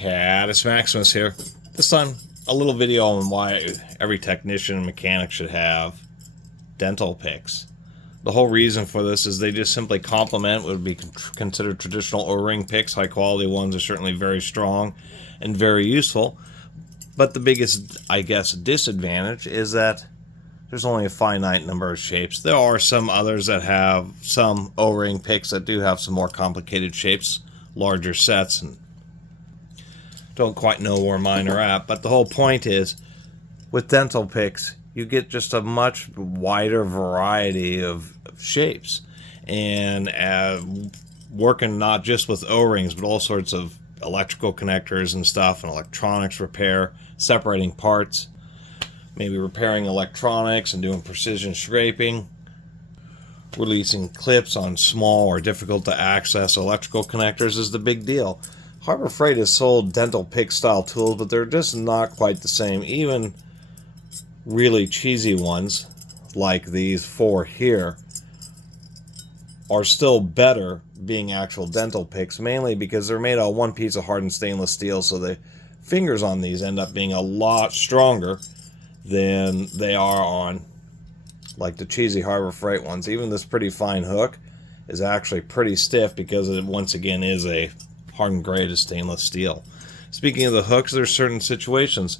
Catus Maximus here. This time, a little video on why every technician and mechanic should have dental picks. The whole reason for this is they just simply complement what would be considered traditional O-ring picks. High quality ones are certainly very strong and very useful. But the biggest, I guess, disadvantage is that there's only a finite number of shapes. There are some others that have some O-ring picks that do have some more complicated shapes, larger sets, and don't quite know where mine are at. But the whole point is, with dental picks, you get just a much wider variety of shapes. And working not just with O-rings, but all sorts of electrical connectors and stuff, and electronics repair, separating parts, maybe repairing electronics and doing precision scraping, releasing clips on small or difficult to access electrical connectors is the big deal. Harbor Freight has sold dental pick style tools, but they're just not quite the same. Even really cheesy ones like these four here are still better being actual dental picks, mainly because they're made out of one piece of hardened stainless steel, so the fingers on these end up being a lot stronger than they are on like the cheesy Harbor Freight ones. Even this pretty fine hook is actually pretty stiff because it once again is a hardened grade of stainless steel. Speaking of the hooks, there's certain situations.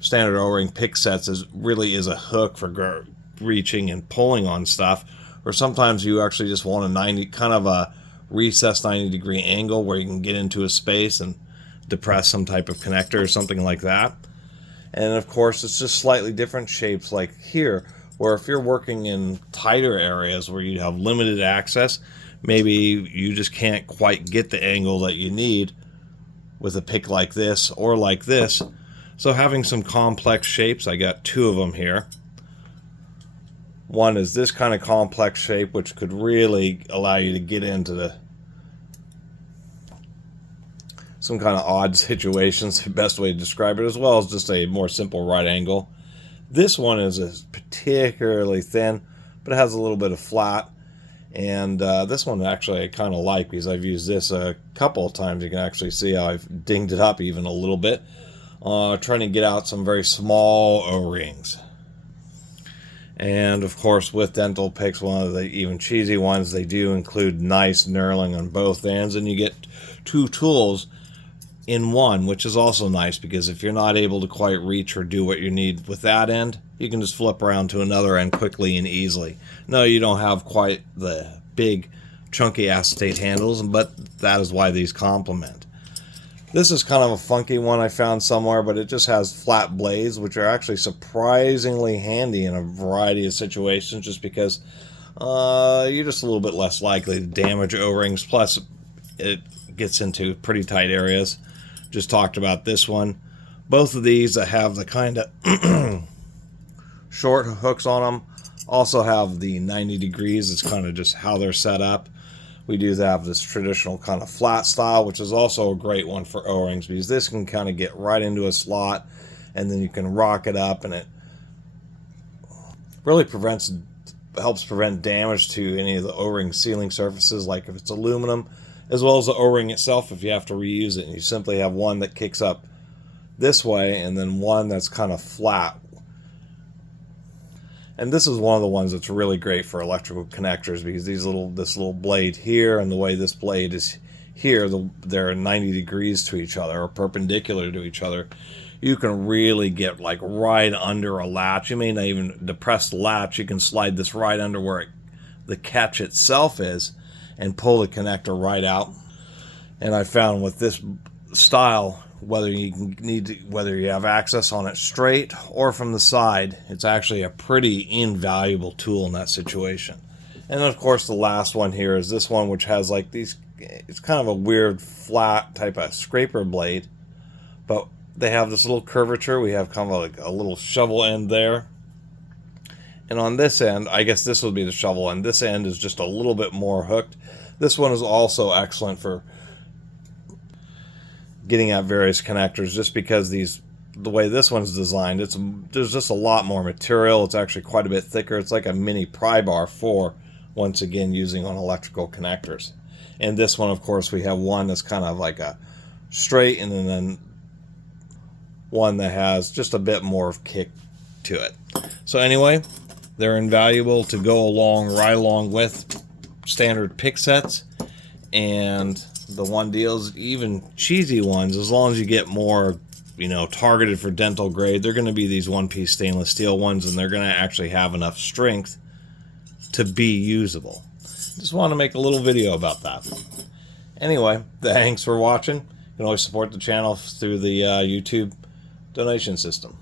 Standard O-ring pick sets really is a hook for reaching and pulling on stuff, or sometimes you actually just want a recessed 90-degree angle where you can get into a space and depress some type of connector or something like that. And of course, it's just slightly different shapes like here, where if you're working in tighter areas where you have limited access, maybe you just can't quite get the angle that you need with a pick like this or like this. So having some complex shapes, I got two of them here. One is this kind of complex shape, which could really allow you to get into some kind of odd situations, the best way to describe it, as well as just a more simple right angle. This one is particularly thin, but it has a little bit of flat. And this one actually I kind of like because I've used this a couple of times. You can actually see how I've dinged it up even a little bit, trying to get out some very small O-rings. And of course, with dental picks, one of the even cheesy ones, they do include nice knurling on both ends, and you get two tools in one, which is also nice because if you're not able to quite reach or do what you need with that end, you can just flip around to another end quickly and easily. No, you don't have quite the big chunky acetate handles, but that is why these complement. This is kind of a funky one I found somewhere, but it just has flat blades, which are actually surprisingly handy in a variety of situations, just because you're just a little bit less likely to damage O-rings, plus it gets into pretty tight areas. Just talked about this one. Both of these that have the kind of short hooks on them also have the 90 degrees. It's kind of just how they're set up. We do have this traditional kind of flat style, which is also a great one for O-rings because this can kind of get right into a slot and then you can rock it up, and it really helps prevent damage to any of the O-ring sealing surfaces, like if it's aluminum, as well as the O-ring itself if you have to reuse it. And you simply have one that kicks up this way and then one that's kind of flat. And this is one of the ones that's really great for electrical connectors because this little blade here and the way this blade is here, they're 90 degrees to each other or perpendicular to each other. You can really get like right under a latch. You may not even depress the latch. You can slide this right under where the catch itself is and pull the connector right out. And I found with this style, whether you have access on it straight or from the side, it's actually a pretty invaluable tool in that situation. And of course, the last one here is this one, which has like these. It's kind of a weird flat type of scraper blade, but they have this little curvature. We have kind of like a little shovel end there. And on this end, I guess this would be the shovel end. This end is just a little bit more hooked. This one is also excellent for getting at various connectors, just because the way this one's designed, there's just a lot more material. It's actually quite a bit thicker. It's like a mini pry bar for, once again, using on electrical connectors. And this one, of course, we have one that's kind of like a straight, and then one that has just a bit more of kick to it. So anyway, they're invaluable to go along, right along with standard pick sets. And the one deals, even cheesy ones, as long as you get more, you know, targeted for dental grade, they're going to be these one-piece stainless steel ones, and they're going to actually have enough strength to be usable. Just want to make a little video about that. Anyway, thanks for watching. You can always support the channel through the YouTube donation system.